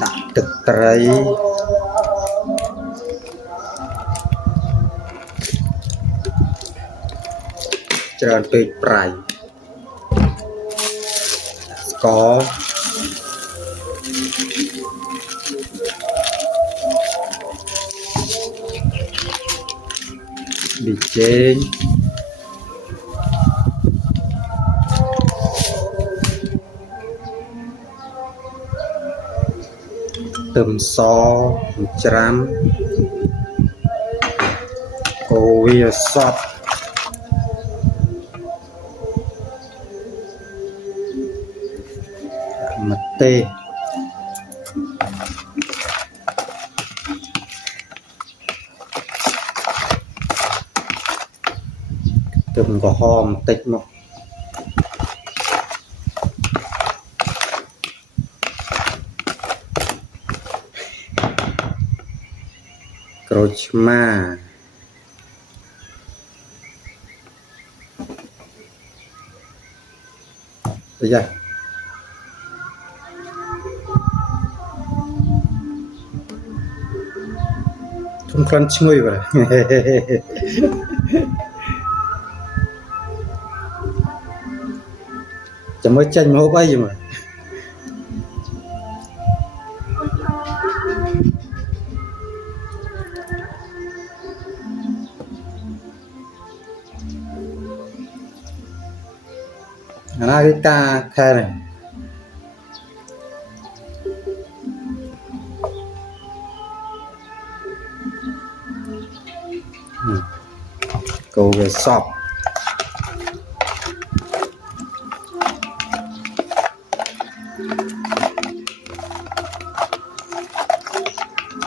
đặt thực trái trơn tuyệt vời có bị chế tầm so trăm cô vi sọt mặt tê tầm có hòm tích một Krochma bây giờ không cần chui vào chẳng mới tranh hộp ấy mà cái ca khe này câu về sọp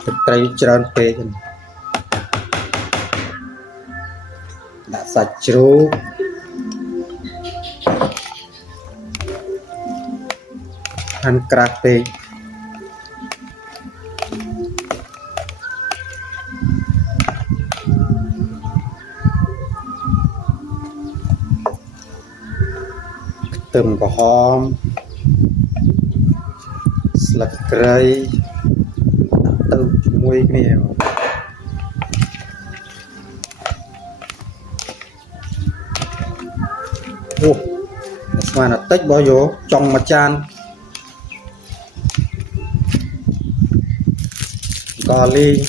thực tay trơn phê đã sạch chú ăn crack phê tầm có hòm sạc cây tự mùi nhiều mà là tích bao vô trong mặt chan cà ly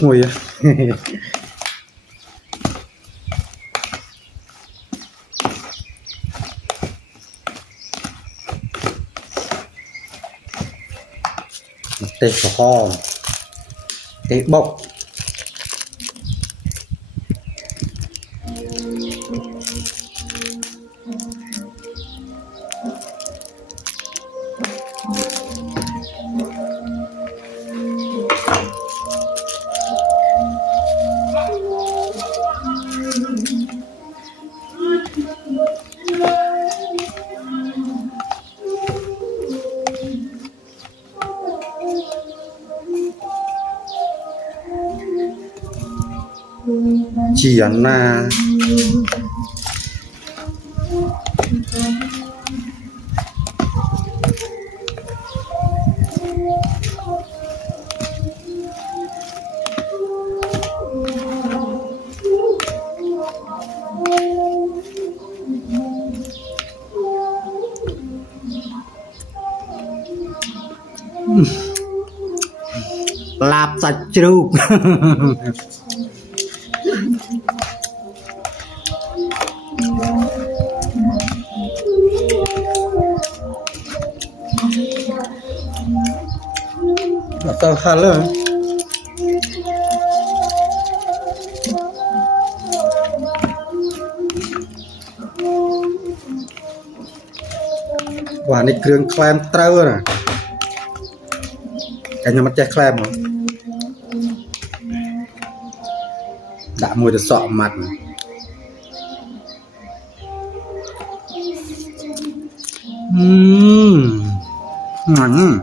mùi tê hòm tê bọc chỉ là lạp sạch trục atau halo quả này kêu clam trâu nè cái nhà mắt che clam mà đã mùi được sọ mặt này. Ngon.